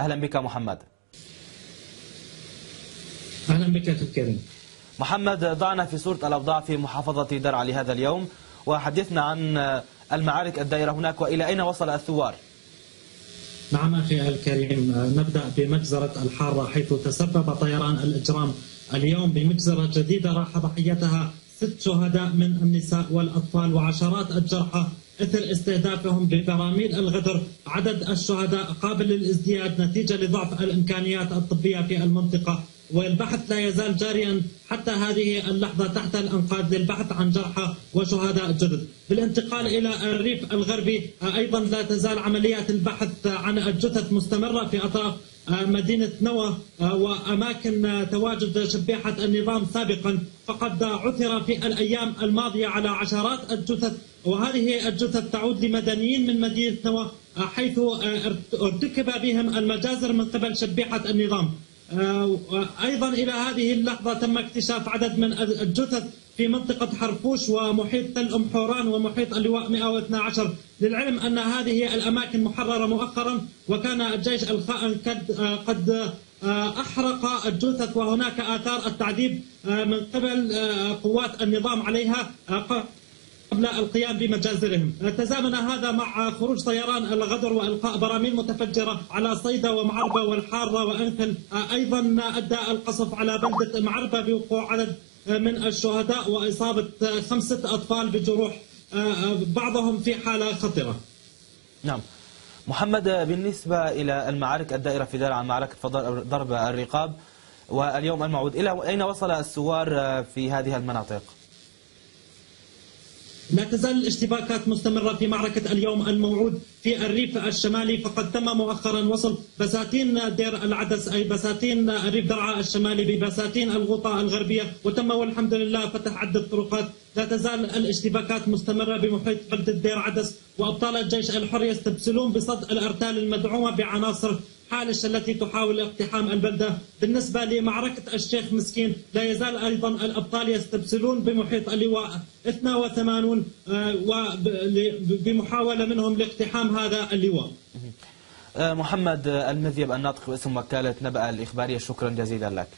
أهلا بك محمد. أهلا بك أخي الكريم. محمد، ضعنا في صورة الأوضاع في محافظة درعا لهذا اليوم، وحدثنا عن المعارك الدائرة هناك وإلى أين وصل الثوار. نعم أخي الكريم، نبدأ بمجزرة الحارة، حيث تسبب طيران الإجرام اليوم بمجزرة جديدة راح ضحيتها 6 شهداء من النساء والأطفال وعشرات الجرحى إثر استهدافهم ببراميل الغدر. عدد الشهداء قابل للازدياد نتيجة لضعف الإمكانيات الطبية في المنطقة، والبحث لا يزال جاريا حتى هذه اللحظة تحت الأنقاض للبحث عن جرحى وشهداء جدد. بالانتقال إلى الريف الغربي، أيضا لا تزال عمليات البحث عن الجثث مستمرة في أطراف مدينة نوى وأماكن تواجد شبيحة النظام سابقا، فقد عثر في الأيام الماضية على عشرات الجثث، وهذه الجثث تعود لمدنيين من مدينة نوى، حيث ارتكب بهم المجازر من قبل شبيحة النظام. أيضا إلى هذه اللحظة تم اكتشاف عدد من الجثث في منطقة حرفوش ومحيط تل أم حوران ومحيط اللواء 112. للعلم أن هذه الأماكن محررة مؤخرا، وكان الجيش الخائن قد أحرق الجثث، وهناك آثار التعذيب من قبل قوات النظام عليها قبل القيام بمجازرهم. تزامن هذا مع خروج طيران الغدر وإلقاء براميل متفجرة على صيدا ومعربة والحارة وأنخل. أيضا أدى القصف على بلدة معربة بوقوع عدد من الشهداء وإصابة 5 أطفال بجروح، بعضهم في حالة خطرة. نعم محمد، بالنسبة إلى المعارك الدائرة في درعا، معركة ضرب الرقاب واليوم الموعود، إلى أين وصل الثوار في هذه المناطق؟ لا تزال الاشتباكات مستمرة في معركة اليوم الموعود في الريف الشمالي، فقد تم مؤخرا وصل بساتين دير العدس أي بساتين ريف درعا الشمالي ببساتين الغوطة الغربية، وتم والحمد لله فتح عدة طرقات. لا تزال الاشتباكات مستمرة بمحيط بلدة دير عدس، وأبطال الجيش الحر يستبسلون بصد الأرتال المدعومة بعناصر حالش التي تحاول اقتحام البلدة. بالنسبة لمعركة الشيخ مسكين، لا يزال أيضا الأبطال يستبسلون بمحيط اللواء 82 بمحاولة منهم لاقتحام هذا اللواء. محمد المذيب الناطق باسم وكالة نبأ الإخبارية، شكرا جزيلا لك.